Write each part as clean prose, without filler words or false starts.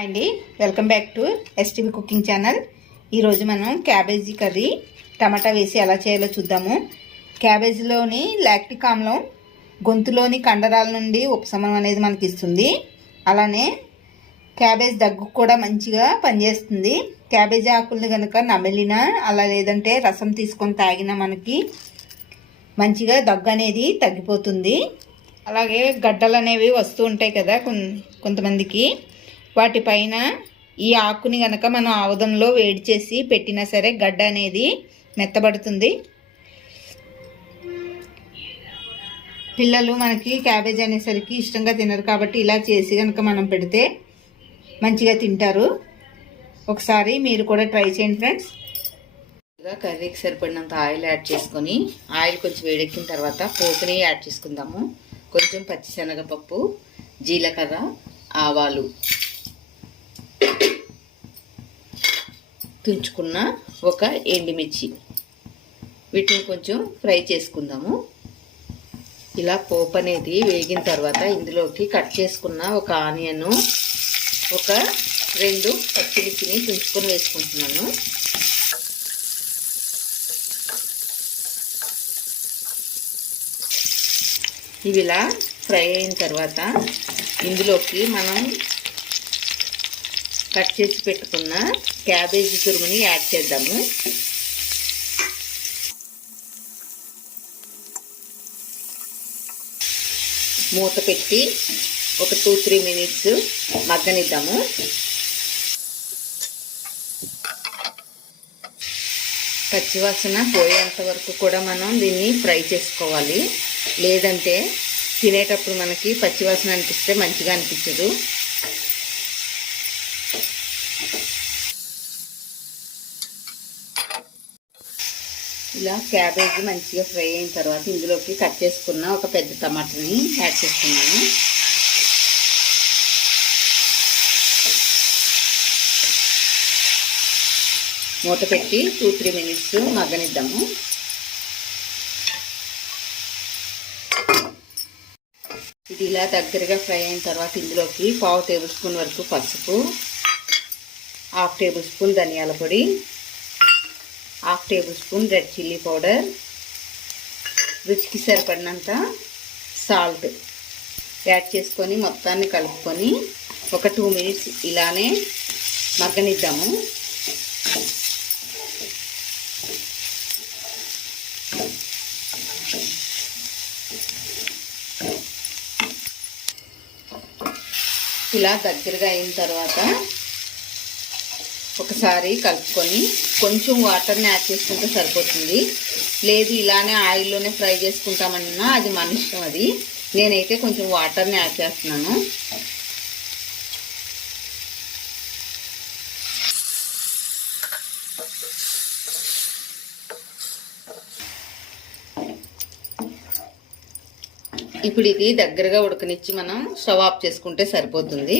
అండి welcome back to STV cooking channel. ఈరోజు మనం క్యాబేజీ కర్రీ టమాటా వేసి ఎలా చేయాలో చూద్దాము. క్యాబేజీలోని లాక్టిక్ ఆమ్లం గొంతులోని కండరాల నుండి ఉపశమనం అనేది మనకి ఇస్తుంది. అలానే క్యాబేజ్ దగ్గు కూడా మంచిగా పనిచేస్తుంది. క్యాబేజీ ఆకుల్ని కనుక నమిలినా అలా లేదంటే రసం తీసుకొని తాగినా మనకి మంచిగా దగ్గు అనేది తగ్గిపోతుంది. అలాగే గడ్డలు అనేవి వస్తూ ఉంటాయి కదా కొంతమందికి, వాటిపైన ఈ ఆకుని కనుక మనం ఆముదంలో వేడి చేసి పెట్టినా సరే గడ్డ అనేది మెత్తబడుతుంది. పిల్లలు మనకి క్యాబేజ్ అనేసరికి ఇష్టంగా తినరు కాబట్టి ఇలా చేసి కనుక మనం పెడితే మంచిగా తింటారు. ఒకసారి మీరు కూడా ట్రై చేయండి ఫ్రెండ్స్. కర్రీకి సరిపడినంత ఆయిల్ యాడ్ చేసుకొని ఆయిల్ కొంచెం వేడెక్కిన తర్వాత పోపుని యాడ్ చేసుకుందాము. కొంచెం పచ్చిశనగపప్పు, జీలకర్ర, ఆవాలు, తుంచుకున్న ఒక ఎండుమిర్చి, వీటిని కొంచెం ఫ్రై చేసుకుందాము. ఇలా పోపు అనేది వేగిన తర్వాత ఇందులోకి కట్ చేసుకున్న ఒక ఆనియన్, ఒక 2 పచ్చిమిర్చిని తుంచుకొని వేసుకుంటున్నాను. ఇవి ఇలా ఫ్రై అయిన తర్వాత ఇందులోకి మనం కట్ చేసి పెట్టుకున్న క్యాబేజీ తురుముని యాడ్ చేద్దాము. మూత పెట్టి ఒక 2-3 మినిట్స్ మగ్గనిద్దాము. పచ్చివాసన పోయేంత వరకు కూడా మనం దీన్ని ఫ్రై చేసుకోవాలి. లేదంటే తినేటప్పుడు మనకి పచ్చివాసన అనిపిస్తే మంచిగా అనిపించదు. ఇలా క్యాబేజీ మంచిగా ఫ్రై అయిన తర్వాత ఇందులోకి కట్ చేసుకున్న ఒక పెద్ద టమాటాని యాడ్ చేసుకున్నాను. మూత పెట్టి 2-3 మినిట్స్ మగ్గనిద్దాము. ఇది ఇలా దగ్గరగా ఫ్రై అయిన తర్వాత ఇందులోకి 1/2 టేబుల్ స్పూన్ వరకు పసుపు, 1/2 టేబుల్ స్పూన్ ధనియాల పొడి, 1/2 table spoon red chilli powder, రుచికి సరిపడినంత సాల్ట్ యాడ్ చేసుకొని మొత్తాన్ని కలుపుకొని ఒక 2 మినిట్స్ ఇలానే మగ్గనిద్దాము. ఇలా దగ్గరగా అయిన తర్వాత ఒకసారి కలుపుకొని కొంచెం వాటర్ని యాడ్ చేసుకుంటే సరిపోతుంది. లేదు ఇలానే ఆయిల్లోనే ఫ్రై చేసుకుంటామన్నా అది మన ఇష్టం. అది నేనైతే కొంచెం వాటర్ని యాడ్ చేస్తున్నాను. ఇప్పుడు ఇది దగ్గరగా ఉడకనిచ్చి మనం స్టవ్ ఆఫ్ చేసుకుంటే సరిపోతుంది.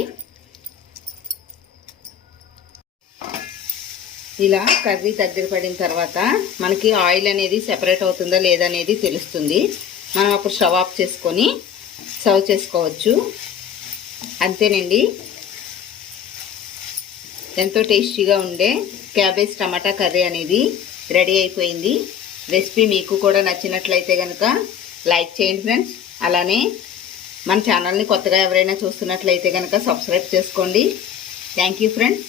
ఇలా కర్రీ దగ్గర పడిన తర్వాత మనకి ఆయిల్ అనేది సెపరేట్ అవుతుందా లేదా అనేది తెలుస్తుంది. మనం అప్పుడు స్టవ్ ఆఫ్ చేసుకొని సర్వ్ చేసుకోవచ్చు. అంతేనండి, ఎంతో టేస్టీగా ఉండే క్యాబేజ్ టమాటా కర్రీ అనేది రెడీ అయిపోయింది. రెసిపీ మీకు కూడా నచ్చినట్లయితే కనుక లైక్ చేయండి ఫ్రెండ్స్. అలానే మన ఛానల్ని కొత్తగా ఎవరైనా చూస్తున్నట్లయితే కనుక సబ్స్క్రైబ్ చేసుకోండి. Thank you friends.